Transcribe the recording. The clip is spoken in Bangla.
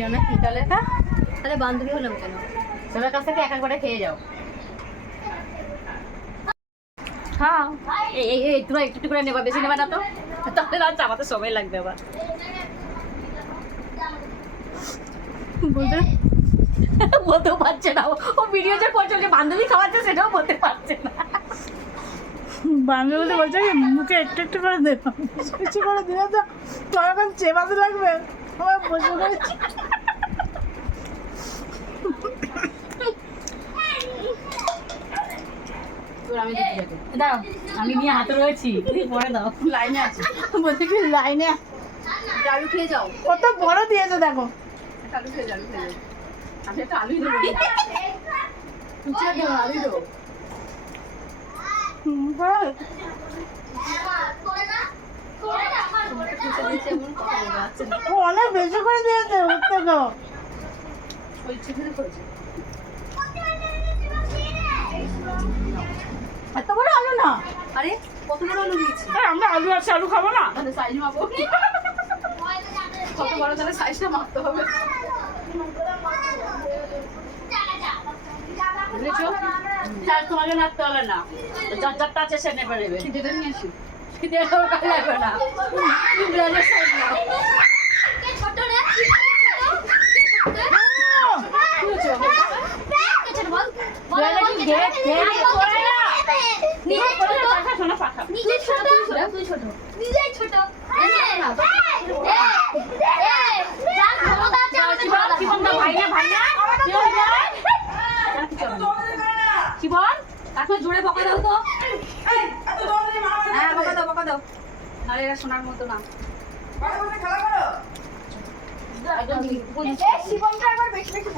তাহলে? হ্যাঁ? তাহলে বান্ধবী হলাম কেন? সবার কাছ থেকে এক একবারে খেয়ে যাও। হ্যাঁ। এই এই এই তোমরা একটু একটু করে নেবা বেশি নেবা না তো। তাহলে আর চাপাতে সময় লাগবে আবার। বলতে? বলতেও পারছে না। ও- ও ভিডিও যে করছে যে বান্ধবী খাওয়াচ্ছে সেটাও বলতে পারছে না। বান্ধবী বলতে বলছে মুখে একটু একটু করে দেবো কিছু করে দিলে তো? তোমার এখন চেবাতে লাগবে? আমার বসে রয়েছে আমি দাও আমি নিয়ে হাতে রয়েছি। পরে দাও। লাইনে আছে। বলছে কি লাইনে? আলু খেয়ে যাও। কত বড় দিয়েছে দেখো। আলু খেয়ে যাও আমি একটা আলুই দেবো। আলু দেবো অনেক বেশি করে দিয়েছে ওই চিকেনে করেছে। হ্যাঁ আমরা আলু আছে আলু খাব না সাইজ মাপো কত বড় তাহলে সাইজটা মাপতে হবে চার তোমাকে নাড়তে হবে না যার যারটা আছে সে নেবে নেবে যেটা নিয়ে আসি লাগবে না ছোট জীবন এখন জোরে বকা দাও তো হ্যাঁ বকা দাও বকা দাও আরে এরা শোনার মতো না একবার বেশি বেশি